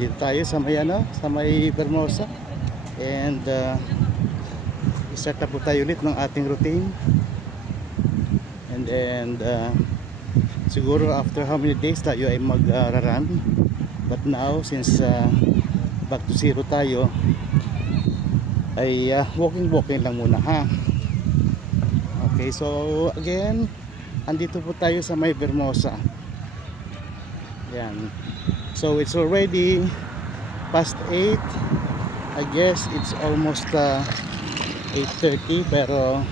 Dito tayo sa may ano, sa may Vermosa. And start na po tayo ulit ng ating routine. And siguro after how many days tayo ay mag-run. But now since back to zero tayo, ay walking lang muna ha. Okay, so again, andito po tayo sa may Vermosa. Yan. So it's already past 8. I guess it's almost 8:30, pero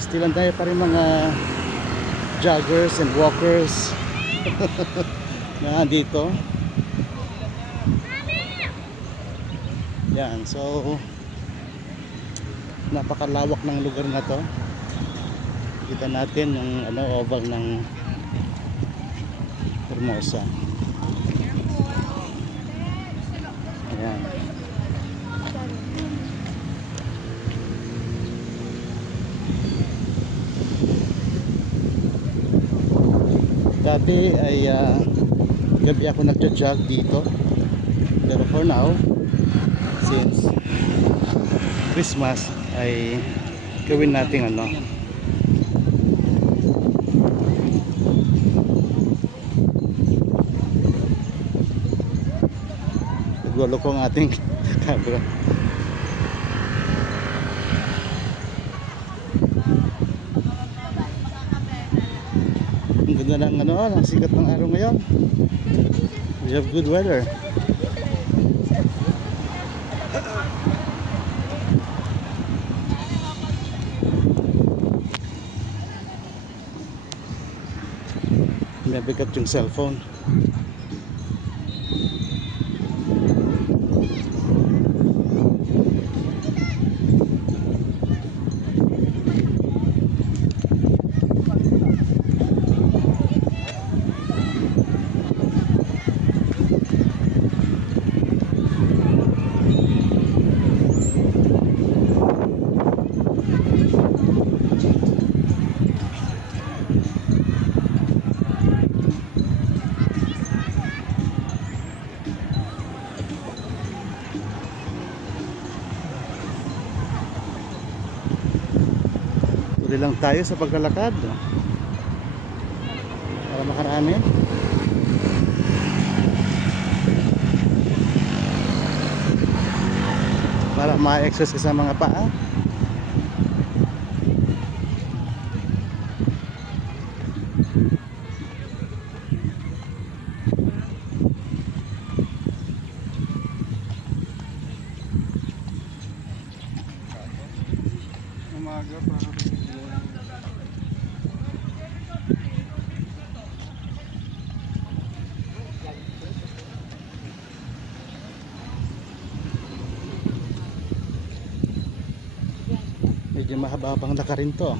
still andaya pa rin mga joggers and walkers na andito. Yan, so napakalawak ng lugar na to. Kita natin yung ano, oval ng Vermosa. Ayan. Dati ay gabi ako nagja-jog dito, pero for now, since Christmas, ay gawin natin ano, nagwalo ko ang ating camera. Ang ganda ng ano, ang sikat ng araw ngayon. We have good weather. Nabigat yung cellphone. Tuloy lang tayo sa paglalakad para makarami, para ma-exercise sa mga paa. Umaga para medyo mahaba pang lakarin to.